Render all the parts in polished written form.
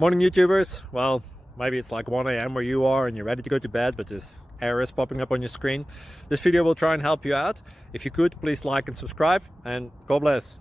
Morning YouTubers. Well, maybe it's like 1 a.m. where you are and you're ready to go to bed, but this error is popping up on your screen. This video will try and help you out. If you could, please like and subscribe, and God bless.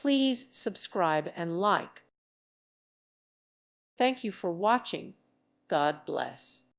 Please subscribe and like. Thank you for watching. God bless.